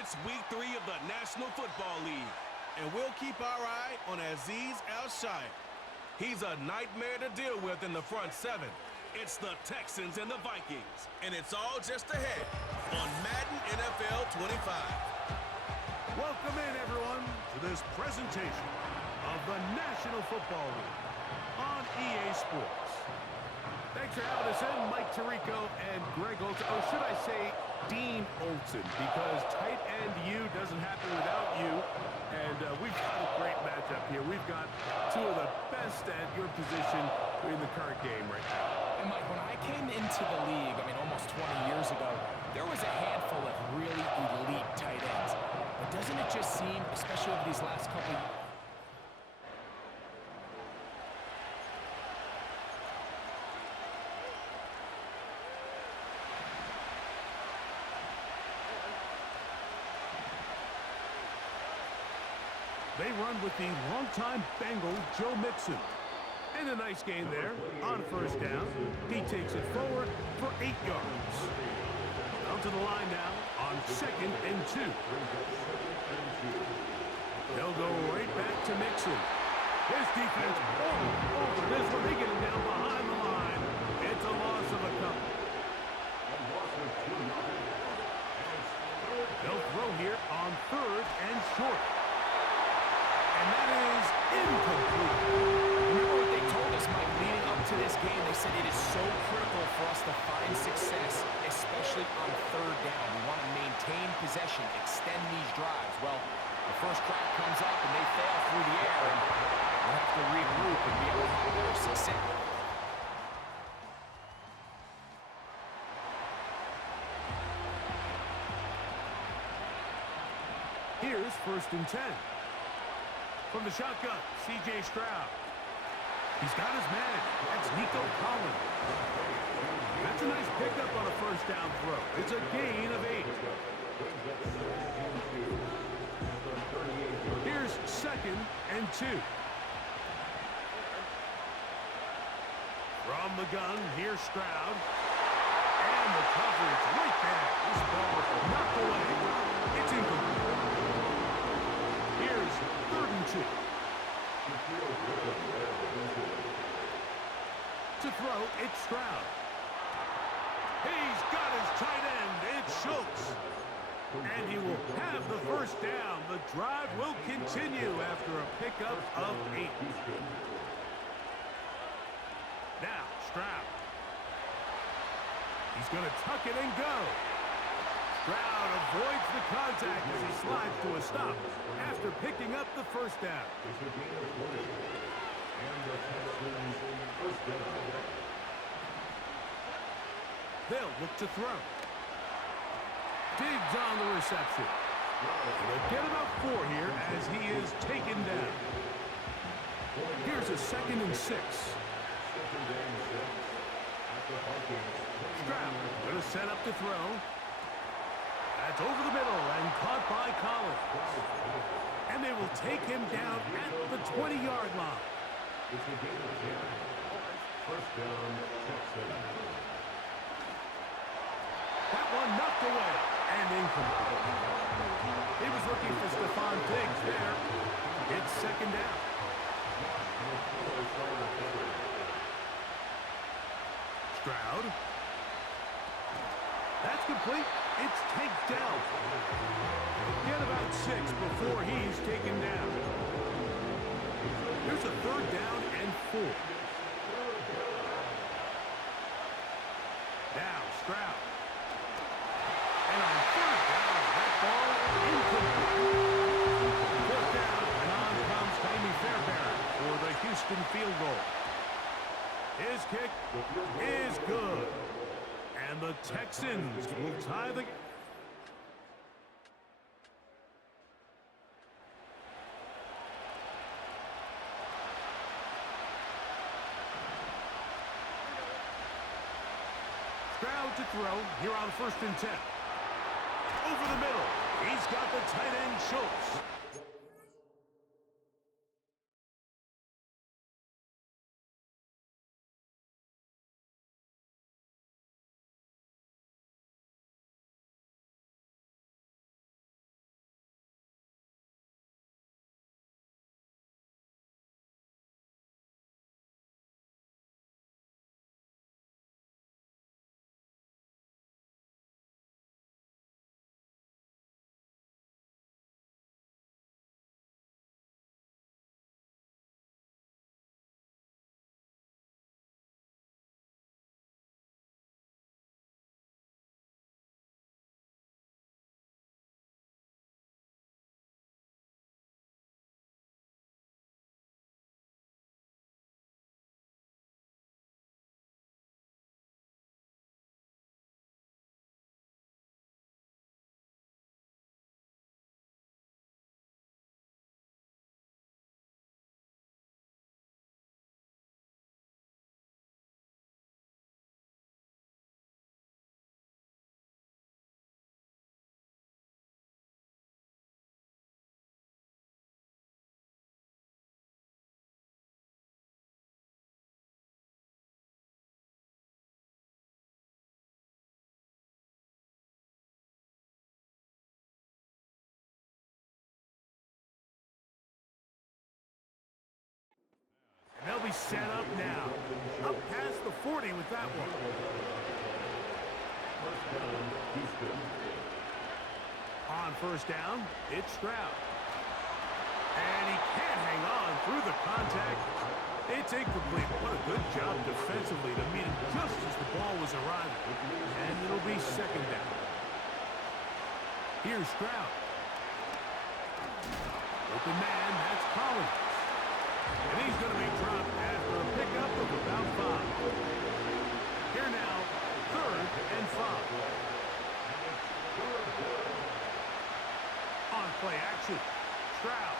It's week 3 of the National Football League, and we'll keep our eye on Azeez Al-Shaair. He's a nightmare to deal with in the front seven. It's the Texans and the Vikings, and it's all just ahead on Madden NFL 25. Welcome in, everyone, to this presentation of the National Football League on EA Sports. Thanks for having us in, Mike Tirico and Greg Olson. Or should I say Dean Olson, because tight end U doesn't happen without you. And we've got a great matchup here. We've got two of the best at your position in the current game right now. And Mike, when I came into the league, almost 20 years ago, there was a handful of really elite tight ends. But doesn't it just seem, especially over these last couple of years, they run with the longtime Bengal Joe Mixon. And a nice gain there on first down. He takes it forward for 8 yards. Down to the line now on 2nd and 2. They'll go right back to Mixon. His defense all over this one. They get him down behind the line. It's a loss of a couple. They'll throw here on 3rd and short. And that is incomplete. Remember what they told us, Mike, leading up to this game? They said it is so critical for us to find success, especially on 3rd down. We want to maintain possession, extend these drives. Well, the first drive comes up and they fail through the air, and we'll have to regroup and be able to have better success. Here's 1st and 10. From the shotgun, C.J. Stroud. He's got his man. That's Nico Collins. That's a nice pickup on a first down throw. It's a gain of 8. Here's 2nd and 2. From the gun, here's Stroud. And the coverage right there. This ball knocked away. It's incomplete. Here's 3rd and 2. To throw, it's Stroud. He's got his tight end. It's Schultz. And he will have the first down. The drive will continue after a pickup of 8. Now, Stroud. He's going to tuck it and go. Stroud avoids the contact as he slides to a stop after picking up the first down. They'll look to throw. Diggs on the reception. They'll get about 4 here as he is taken down. Here's a 2nd and 6. Stroud going to set up to throw. That's over the middle and caught by Collins. And they will take him down at the 20-yard line. That one knocked away and incomplete. He was looking for Stephon Diggs there. It's 2nd down. Stroud. That's complete. It's taken down. Get about 6 before he's taken down. Here's a 3rd down and 4. Now Stroud. And on 3rd down, that ball incomplete. 4th down, and on comes Jaime Fairbairn for the Houston field goal. His kick is good. And the Texans will tie the... Stroud to throw here on 1st and 10. Over the middle. He's got the tight end Schultz. set up now. Up past the 40 with that one. On first down, it's Stroud. And he can't hang on through the contact. It's incomplete. What a good job defensively to meet him just as the ball was arriving. And it'll be second down. Here's Stroud. Open man, that's Collins. And he's going to be dropped after a pickup of about 5. Here now, 3rd and 5. On play action, Stroud.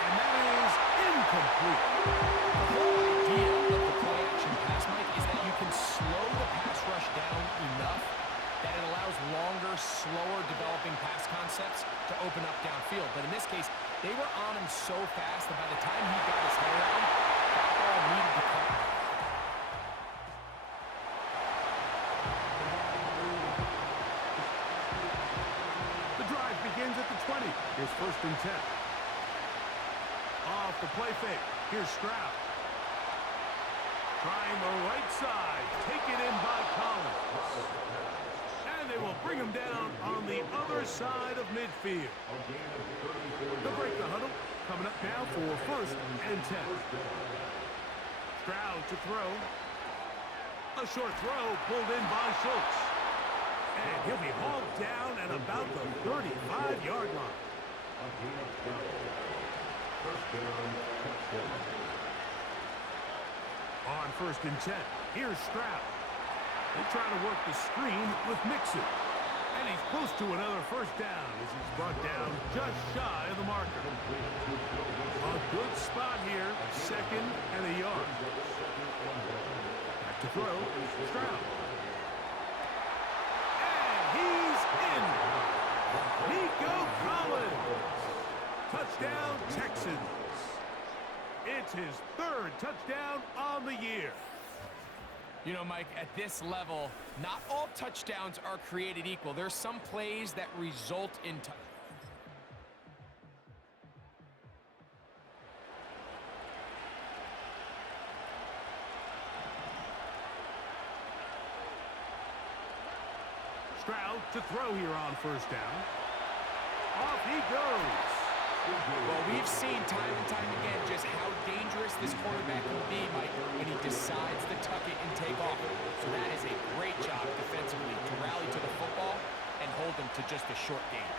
And that is incomplete. The whole idea of the play action pass, Mike, is that you can slow the pass rush down enough that it allows longer, slower developing pass concepts to open up downfield. But in this case, they were on him so fast that by the time he got his head around, that ball needed to come. The drive begins at the 20. Here's 1st and 10. Off the play fake. Here's Stroud. Trying the right side. Taken in by Collins. And they will bring him down on the other side of midfield. They'll break the huddle. Coming up now for 1st and 10. Stroud to throw. A short throw pulled in by Schultz. And he'll be hauled down at about the 35-yard line. On 1st and 10, here's Stroud. They're trying to work the screen with Mixon. And he's close to another 1st down as he's brought down just shy of the marker. A good spot here, 2nd and a yard. Back to throw, Stroud. And he's in. Nico Collins. Touchdown, Texans. It's his 3rd touchdown on the year. You know, Mike, at this level, not all touchdowns are created equal. There's some plays that result in Stroud to throw here on 1st down. Off he goes. Well, we've seen time and time again just how dangerous this quarterback can be, Mike, when he decides to tuck it and take off. So that is a great job defensively to rally to the football and hold him to just a short gain.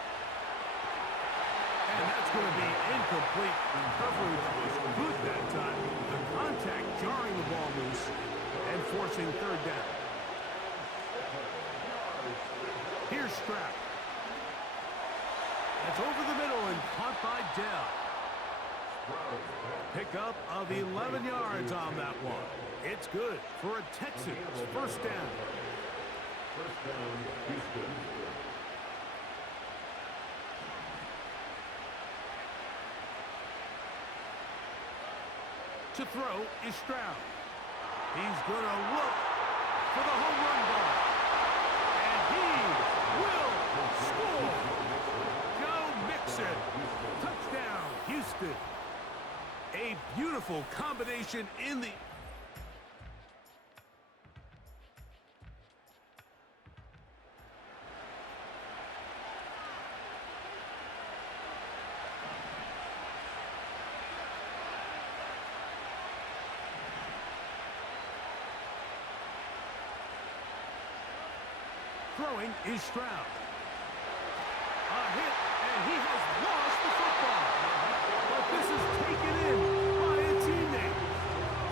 And that's going to be incomplete. Coverage was good that time. The contact jarring the ball loose and forcing 3rd down. Here's Stroud. That's over the middle and caught by Dell. Pickup of 11 yards on that one. It's good for a Texans 1st down. To throw is Stroud. He's going to look for the home run ball. And he will score. Touchdown, Houston. A beautiful combination in the... Throwing is Stroud. A hit, and he has lost the football. But this is taken in by a teammate.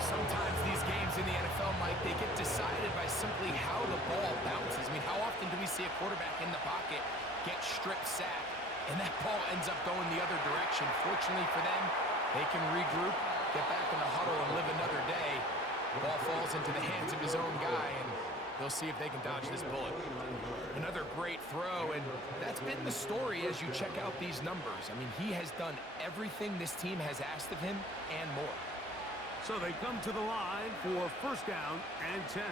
Sometimes these games in the NFL, Mike, they get decided by simply how the ball bounces. I mean, how often do we see a quarterback in the pocket get strip sacked, and that ball ends up going the other direction? Fortunately for them, they can regroup, get back in the huddle, and live another day. The ball falls into the hands of his own guy, and they'll see if they can dodge this bullet. Another great throw, and that's been the story as you check out these numbers. I mean, he has done everything this team has asked of him and more. So they come to the line for 1st down and 10.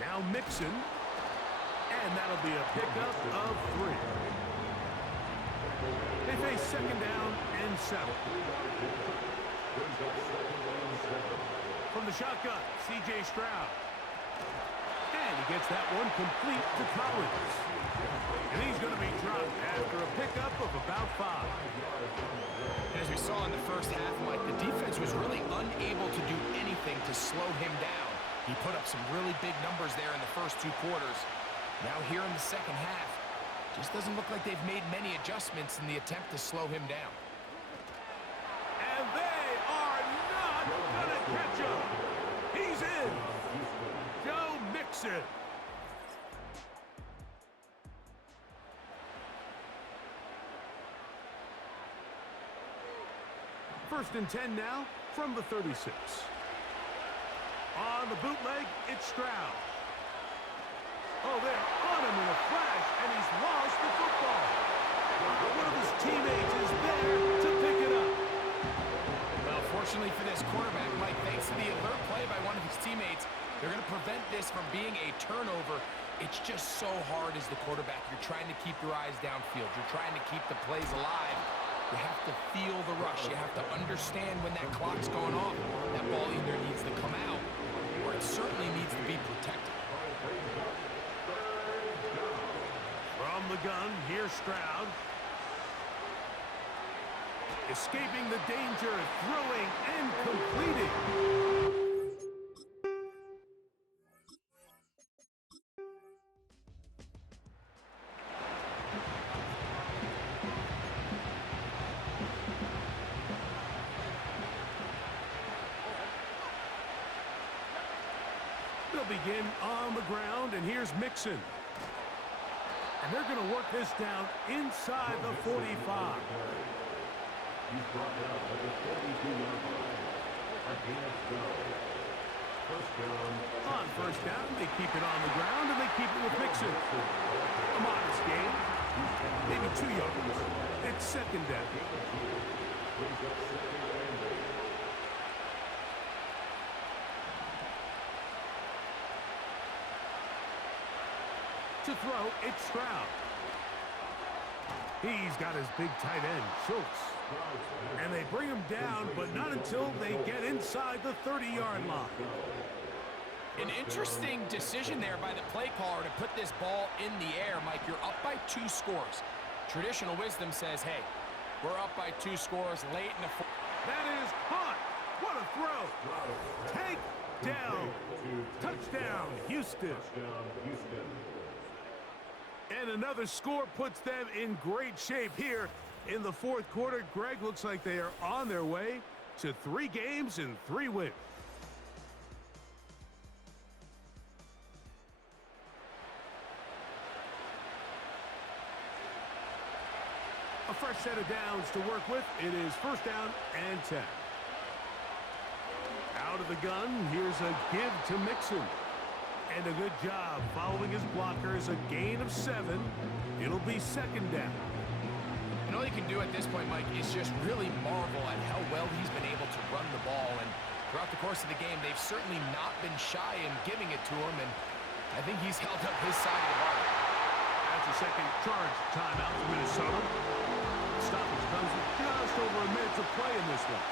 Now Mixon, and that'll be a pickup of 3. They face 2nd down and 7. From the shotgun, C.J. Stroud. And he gets that one complete to Collins. And he's going to be dropped after a pickup of about 5. As we saw in the first half, Mike, the defense was really unable to do anything to slow him down. He put up some really big numbers there in the first 2 quarters. Now here in the second half, just doesn't look like they've made many adjustments in the attempt to slow him down. And they are not going to catch him. He's in. Joe Mixon. First and 10 now from the 36. On the bootleg, it's Stroud. Oh, they're on him in a flash, and he's lost the football. One of his teammates is there to pick it up. Well, fortunately for this quarterback, Mike, thanks to the alert play by one of his teammates, they're going to prevent this from being a turnover. It's just so hard as the quarterback. You're trying to keep your eyes downfield. You're trying to keep the plays alive. You have to feel the rush. You have to understand when that clock's going off. That ball either needs to come out or it certainly needs to be protected. From the gun, here's Stroud. Escaping the danger, throwing and completing. They'll begin on the ground, and here's Mixon. And they're going to work this down inside the 45. On first down, they keep it on the ground, and they keep it with Mixon. A modest gain. Maybe 2 yards. It's second down. To throw, it's Stroud. He's got his big tight end, Schultz. And they bring him down, but not until they get inside the 30-yard line. An interesting decision there by the play caller to put this ball in the air. Mike, you're up by 2 scores. Traditional wisdom says, hey, we're up by 2 scores late in the fourth. That is caught. What a throw. Take down. Touchdown, Houston. And another score puts them in great shape here in the fourth quarter. Greg, looks like they are on their way to 3 games and 3 wins. A fresh set of downs to work with. It is first down and 10. Out of the gun, here's a give to Mixon. And a good job following his blockers, a gain of 7. It'll be second down. And all you can do at this point, Mike, is just really marvel at how well he's been able to run the ball. And throughout the course of the game, they've certainly not been shy in giving it to him. And I think he's held up his side of the ball. That's a second charge timeout for Minnesota. Stoppage comes with just over a minute to play in this one.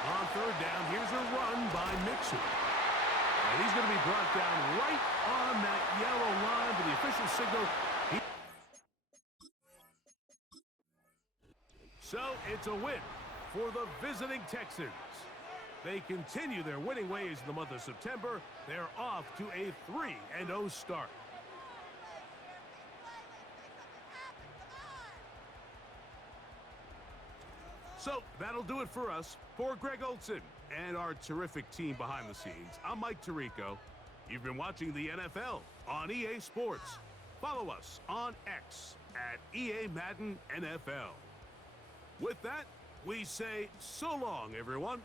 On third down, here's a run by Mixon. And he's going to be brought down right on that yellow line, but the official signal. So it's a win for the visiting Texans. They continue their winning ways in the month of September. They're off to a 3-0 start. So that'll do it for us. For Greg Olson and our terrific team behind the scenes, I'm Mike Tirico. You've been watching the NFL on EA Sports. Follow us on X at EA Madden NFL. With that, we say so long, everyone.